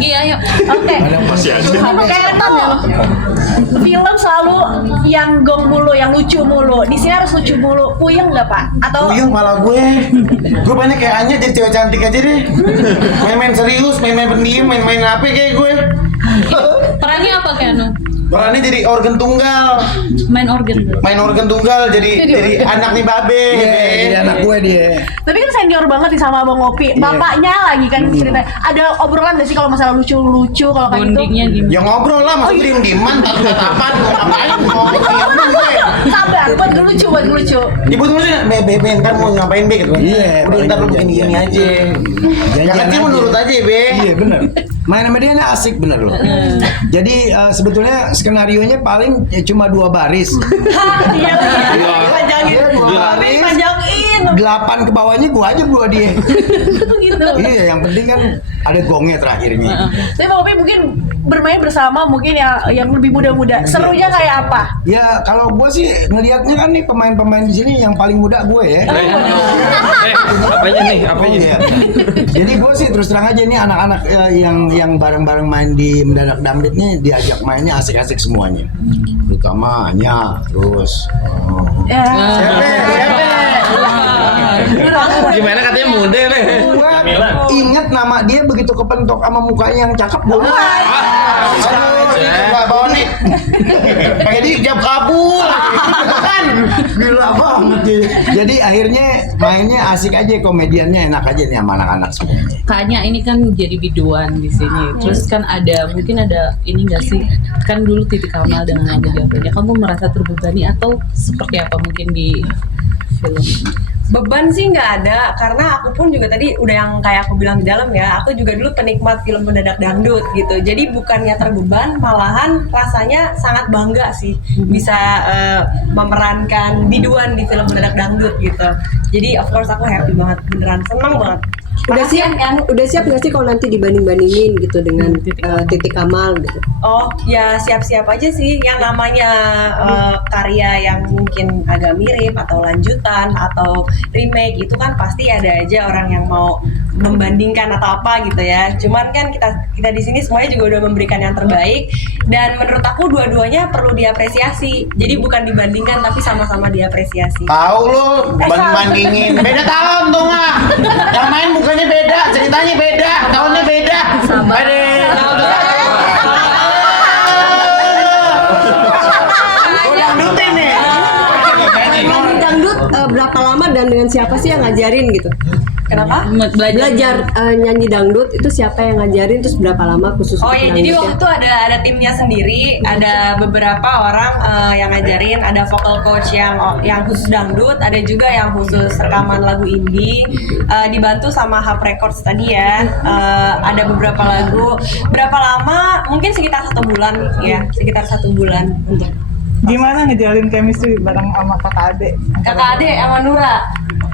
Iya, yuk. Oke. Masih aja. Kayak film selalu yang gong mulu, yang lucu mulu. Di sini harus lucu mulu. Puyeng nggak Pak? Atau Puyeng malah gue banyak kayak Anya jadi cewek cantik aja deh. Main-main serius, main-main pendiam, main-main apa kayak gue. Perannya apa Keanu? Perannya jadi organ tunggal, Main organ tunggal jadi anak nih babe. Jadi anak gue dia. tapi kan senior banget nih sama Abang Opi. Bapaknya lagi kan cerita. Ada obrolan nggak sih kalau masalah lucu-lucu kalau kayak gitu? bondingnya gimana? Ya ngobrol lah, maksudnya diem-dieman, tatap-tatapan, mau ngapain, mau ngomong gue. Sabar, buat lucu. Ibu tuh maksudnya, Be, ntar mau ngapain Be? Gitu. Iya, Udah ntar lu begini-gini aja. Yang kecil menurut aja Be. Iya benar. Main sama dia ini asik bener loh. Jadi sebetulnya skenarionya paling cuma 2 baris. Iya. Panjangin. Iya, 2 baris. Panjangin. 8 ke bawahnya gua aja berdua dia. Gitu. Iya, yang penting kan ada gongnya terakhirnya. Tapi Bang Opi mungkin bermain bersama mungkin yang lebih muda-muda. Serunya kayak apa? Ya kalau gua sih ngelihatnya kan nih pemain-pemain di sini yang paling muda gue ya. Apanya nih? Apanya nih? Oh, iya. Jadi gue sih terus terang aja nih anak-anak yang bareng-bareng main di Mendadak Dangdut nih diajak mainnya asik-asik semuanya. Terutama Anya, terus Ya. Gimana katanya muda nih? gue inget nama dia begitu kepentok sama mukanya yang cakep gue. Aduh, nggak bawa nih. Pengen dijab kabul. Kan? Gila banget dia. Jadi akhirnya mainnya asik aja, komediannya enak aja nih sama anak-anak semuanya. Kayaknya ini kan jadi biduan di sini. Terus kan mungkin ada ini nggak sih? Kan dulu Titi Kamal dengan lagu Jabanya. Kamu merasa terbebani atau seperti apa mungkin di film? Beban sih nggak ada, karena aku pun juga tadi udah yang kayak aku bilang di dalam ya, aku juga dulu penikmat film Mendadak Dangdut gitu. Jadi bukannya terbeban, malahan rasanya sangat bangga sih bisa memerankan biduan di film Mendadak Dangdut gitu. Jadi of course aku happy banget, beneran senang banget. Udah siap nggak sih kalau nanti dibanding-bandingin gitu dengan Titi Kamal gitu? Oh ya siap-siap aja sih, yang namanya karya yang mungkin agak mirip atau lanjutan atau remake itu kan pasti ada aja orang yang mau membandingkan atau apa gitu ya. Cuman kan kita di sini semuanya juga udah memberikan yang terbaik, dan menurut aku dua-duanya perlu diapresiasi. Jadi bukan dibandingkan tapi sama-sama diapresiasi. Tahu lu, bandingin. Beda tahun tuh nggak? Yang main mukanya beda, ceritanya beda, tahunnya beda. Beda. Dangdutin nih. Nyanyi dangdut berapa lama dan dengan siapa sih yang ngajarin gitu? Kenapa? Belajar nyanyi dangdut itu siapa yang ngajarin, terus berapa lama khusus? Oh untuk ya, jadi dangdut waktu itu ada timnya sendiri, ada beberapa orang yang ngajarin, ada vocal coach yang khusus dangdut, ada juga yang khusus rekaman lagu indie, dibantu sama Hub Records tadi ya. Ada beberapa lagu, berapa lama? Mungkin sekitar 1 bulan ya, sekitar 1 bulan untuk. Gimana ngejalin chemistry bareng sama kakak adik? Kakak adik sama Nura.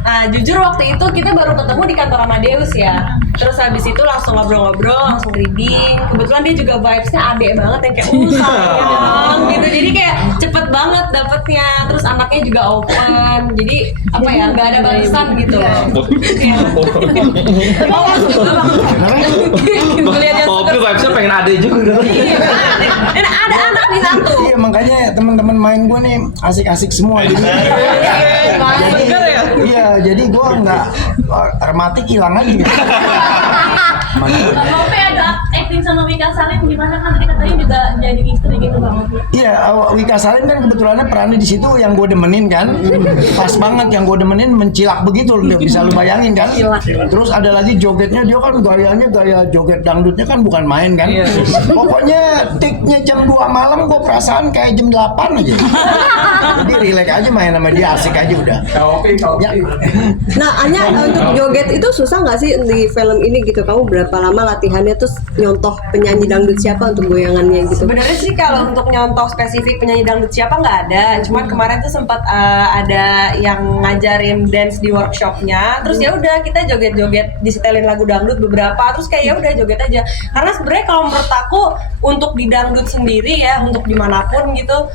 Nah, jujur waktu itu kita baru ketemu di kantor Amadeus ya. Terus habis itu langsung ngobrol-ngobrol, langsung reading. Kebetulan dia juga vibes-nya adek banget yang kayak sayang gitu. Jadi kayak cepet banget dapetnya. Terus anaknya juga open. Jadi apa ya, nggak ada batasan gitu. Kopi vibes-nya pengen ade juga. Dan ada anak nih satu. Iya makanya teman-teman main gue nih asik-asik semua. Iya, jadi gue nggak rematik hilang aja. Bang Opi ada acting sama Wika Salim gimana, kan tadi katanya juga jadi istri gitu Bang Opi? Iya, Wika Salim kan kebetulannya perannya di situ yang gue demenin kan, pas banget yang gue demenin mencilak begitu, bisa lu bayangin kan. Terus ada lagi jogetnya, dia kan gayanya gaya joget dangdutnya kan bukan main kan. Pokoknya tiknya jam 2 malam gue perasaan kayak jam 8 aja. Jadi relax aja main sama dia, asik aja udah. Ya. Nah, Anya untuk joget itu susah nggak sih di film ini gitu? Kamu berapa lama latihannya, terus nyontoh penyanyi dangdut siapa untuk goyangannya gitu? Sebenarnya sih kalau untuk nyontoh spesifik penyanyi dangdut siapa nggak ada. Cuman kemarin tuh sempat ada yang ngajarin dance di workshopnya. Terus ya udah kita joget-joget, disetelin lagu dangdut beberapa. Terus kayak ya udah joget aja. Karena sebenarnya kalau menurut aku untuk di dangdut sendiri ya, untuk dimanapun gitu,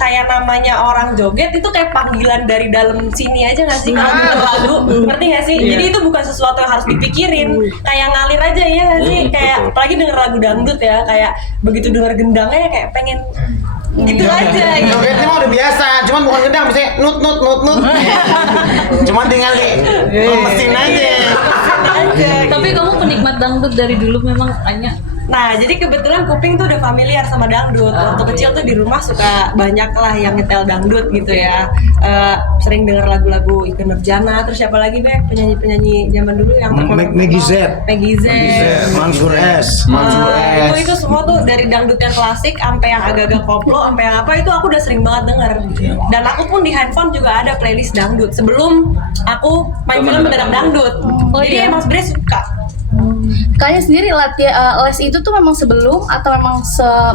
kayak namanya orang joget itu kayak panggilan dari dalam sini aja nggak sih kalau denger lagu, ngerti nggak sih? Jadi itu bukan sesuatu yang harus dipikirin, kayak ngalir aja ya nggak sih? Kayak apalagi denger lagu dangdut ya, kayak begitu denger gendangnya kayak pengen gitu aja. Gitu. Jogetnya mah udah biasa, cuman bukan gendang, misalnya nut. Cuman tinggal di mesin aja. Tapi kamu penikmat dangdut dari dulu memang Anya? Nah, jadi kebetulan kuping tuh udah familiar sama dangdut. Waktu kecil tuh di rumah suka banyak lah yang nyetel dangdut gitu ya. Sering denger lagu-lagu Ikke Nurjana, terus siapa lagi Beb? Penyanyi-penyanyi zaman dulu yang Maggie Z, Maggie Z. Mansur S. Itu semua tuh dari dangdut yang klasik sampai yang agak-agak koplo, sampai yang apa itu aku udah sering banget denger. Dan aku pun di handphone juga ada playlist dangdut sebelum aku main film mendadak dangdut. Jadi emang sebenarnya suka. Kayaknya sendiri les itu tuh memang sebelum atau memang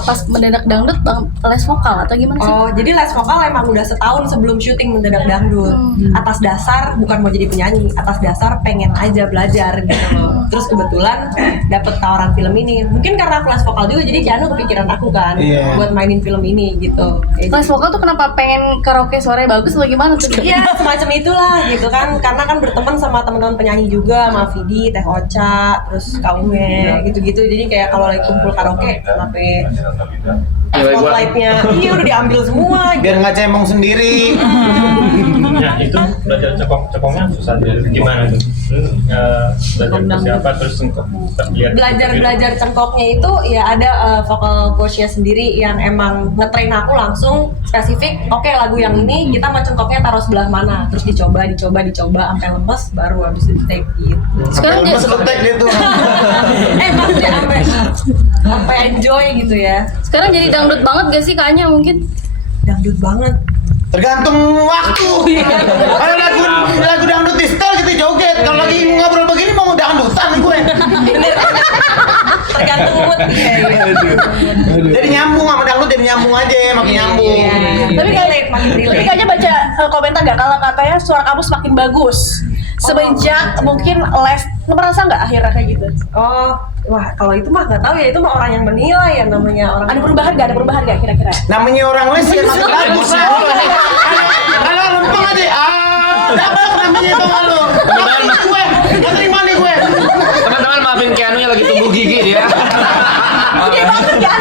pas mendadak dangdut les vokal atau gimana sih? Oh, jadi les vokal emang udah setahun sebelum syuting mendadak dangdut. Atas dasar bukan mau jadi penyanyi, atas dasar pengen aja belajar gitu loh. Terus kebetulan dapet tawaran film ini. Mungkin karena aku les vokal juga, jadi Keanu kepikiran aku kan buat mainin film ini gitu. Les vokal tuh kenapa pengen karaoke suaranya bagus atau gimana tuh? Iya, semacam itulah gitu kan. Karena kan berteman sama teman-teman penyanyi juga, sama Vidi, Teh Ocha, terus Kaume gitu-gitu. Jadi kayak kalau lagi kumpul karaoke, kenapa spotlightnya udah diambil semua Biar nggak cemong sendiri. Nah itu belajar cekongnya susah gimana tuh? Belajar ke siapa terus lihat belajar cengkoknya itu ya ada vocal coachnya sendiri yang emang ngetrain aku langsung spesifik. Oke, lagu yang ini kita mau cengkoknya taruh sebelah mana, terus dicoba sampai lemes, baru habis itu di take gitu. Sekarang lemes letek gitu. Maksudnya sampai enjoy gitu ya. Sekarang jadi dangdut banget gak sih kayaknya mungkin? Dangdut banget. Tergantung waktu. Kalau lagu dangdut di setel gitu joget. Kalau lagi ngobrol begini mau dangdutan gue. Tergantung mood. Jadi nyambung sama dangdut, jadi nyambung aja, makin nyambung. Tapi kayaknya baca komentar nggak kalau katanya suara kamu semakin bagus semenjak mungkin les, merasa nggak akhirnya kayak gitu? Wah, kalau itu mah nggak tahu ya, itu mah orang yang menilai ya, namanya orang. Ada perubahan nggak kira-kira? Namanya orang les ya makin bagus ya. Kalau lempeng aja, dapat namanya itu malu. Gue, nggak terima nih gue. Teman-teman maafin Keanu-nya lagi tumbuh gigi dia. Oke banget kan?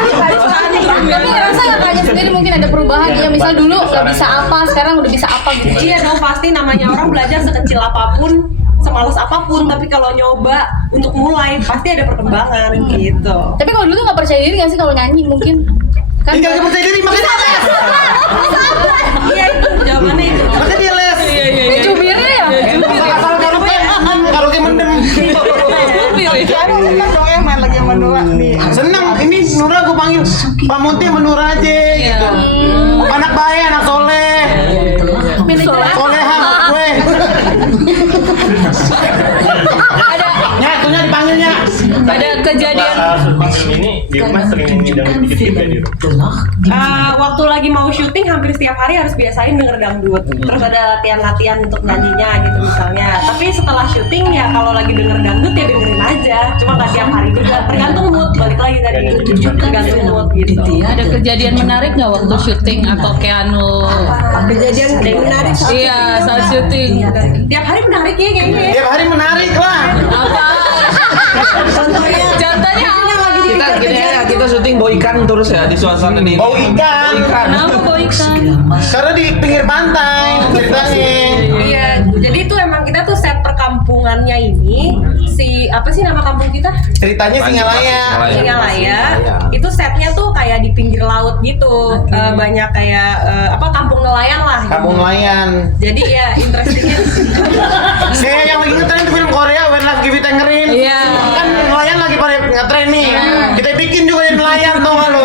Tapi ngerasa nggak kayaknya sendiri mungkin ada perubahan ya? Misal dulu nggak bisa apa, sekarang udah bisa apa gitu? Iya dong, pasti namanya orang belajar sekecil apapun, semalas apapun, tapi kalau nyoba untuk mulai pasti ada perkembangan gitu. Tapi kalau dulu nggak percaya diri nggak sih kalau nyanyi mungkin? Kan Tinggal percaya diri makanya les. Iya itu jawabannya itu. Makanya dia les. Jubirnya ya? Kalau karaoke mendem. Main lagi sama Nura nih. Seneng, ini Nura gue panggil Pak Munti sama Nura aja gitu. Anak baik, anak soleh. Soleha gue. Itunya dipanggilnya. Ada kejadian syuting film ini di rumah sering dangdut dikit ya di rumah. Waktu lagi mau syuting hampir setiap hari harus biasain denger dangdut. Terus ada latihan-latihan untuk nyanyinya gitu misalnya. Tapi setelah syuting ya kalau lagi denger dangdut ya dengerin aja. Cuma nggak tiap hari juga. Tergantung mood. Balik lagi tadi tergantung mood gitu. Ada kejadian menarik nggak waktu syuting atau Keanu? Kejadian menarik saat Iya, saat syuting. Tiap hari menarik ya kayaknya. Tiap hari menarik lah. Apa? Contohnya Kita syuting bau ikan terus ya di suasana nih. Bau ikan. kenapa bau ikan? Karena di pinggir pantai ceritanya. Iya, jadi itu emang kita tuh set perkampungannya ini apa sih nama kampung kita? Ceritanya Singalaya. Singalaya. Itu setnya tuh kayak di pinggir laut gitu. Banyak kayak kampung nelayan lah. Gitu. Kampung nelayan. Jadi ya interestingnya. Saya yang lagi ngetren itu film Korea When Love Give It Tangerine. Iya. Kan nelayan lagi pada ngetren nih. Kita bikin juga yang nelayan tau gak lo?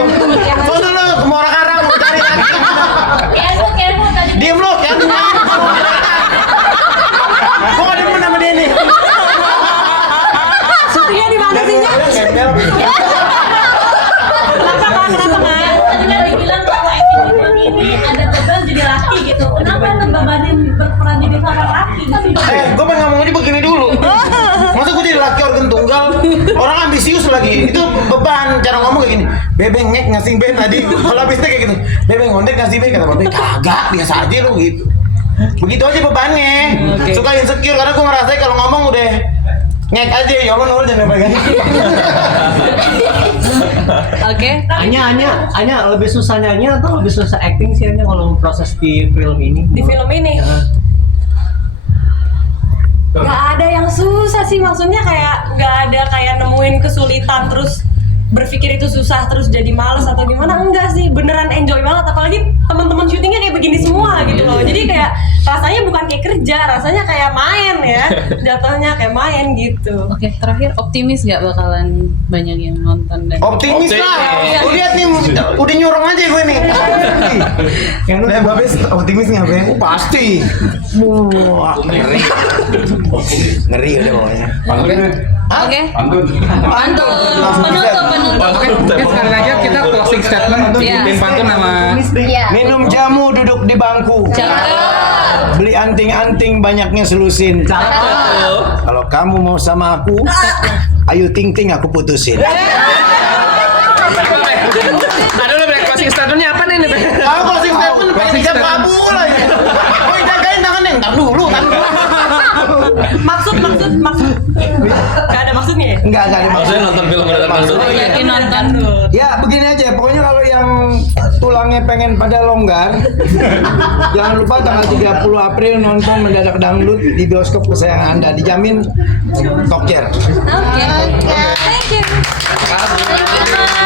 Soalnya lo ke Muara Karang mau cari lagi. Keanu tadi. Diem lo, yang gue gak demen sama dia nih. Syutingnya di mana sih? Kenapa kan? Tadi kan bilang kalau acting film ini ada beban jadi laki gitu. Kenapa ngebebanin berperan jadi seorang laki? Gue pengen ngomong aja begini dulu. Masa gue jadi laki organ tunggal? Orang ambisius lagi. Itu itu beban cara ngomong kayak gini. Bebe ngek ngasih be tadi. Kalau habisnya kayak gitu. Bebe ngondek ngasih be kata babe kagak biasa aja lu gitu. Begitu aja bebannya. Suka insecure karena gue ngerasa kalau ngomong udah ngek aja ya Allah nurul jangan pegang. Oke. Hanya lebih susah nyanyi atau lebih susah acting sih Anya kalau proses di film ini? Di film ini nggak ada yang susah sih, maksudnya kayak nggak ada kayak nemuin kesulitan terus berpikir itu susah terus jadi males atau gimana, enggak sih, beneran enjoy banget, apalagi teman-teman syutingnya kayak begini semua gitu loh, jadi kayak rasanya bukan kayak kerja, rasanya kayak main ya, jatuhnya kayak main gitu. Oke, terakhir optimis nggak bakalan banyak yang nonton dan Optimis lah. Lu lihat nih udah nyurung aja gue nih. Nah, Babes optimis nggak Be? Pasti. Wah, ngeri udah pokoknya. Oke. Pantun. Penutup. Oke, sekali lagi kita closing statement untuk Iya. tim pantun sama Minum jamu duduk di bangku. Cakep. Beli anting-anting banyaknya selusin. Kalau kamu mau sama aku, ayo ting-ting aku putusin. Aduh, lo closing statementnya apa nih? Kalau closing statement pakai hijab kabul aja. Woi jagain tangannya, entar dulu. Maksud nggak ada maksudnya ya? Enggak ada Maksudnya nonton film ada maksud. Yakin nonton. Ya begini aja, pokoknya kalau yang tulangnya pengen pada longgar, jangan lupa tanggal 30 April nonton Mendadak Dangdut di bioskop kesayangan Anda, dijamin tokcer. Oke. Thank you.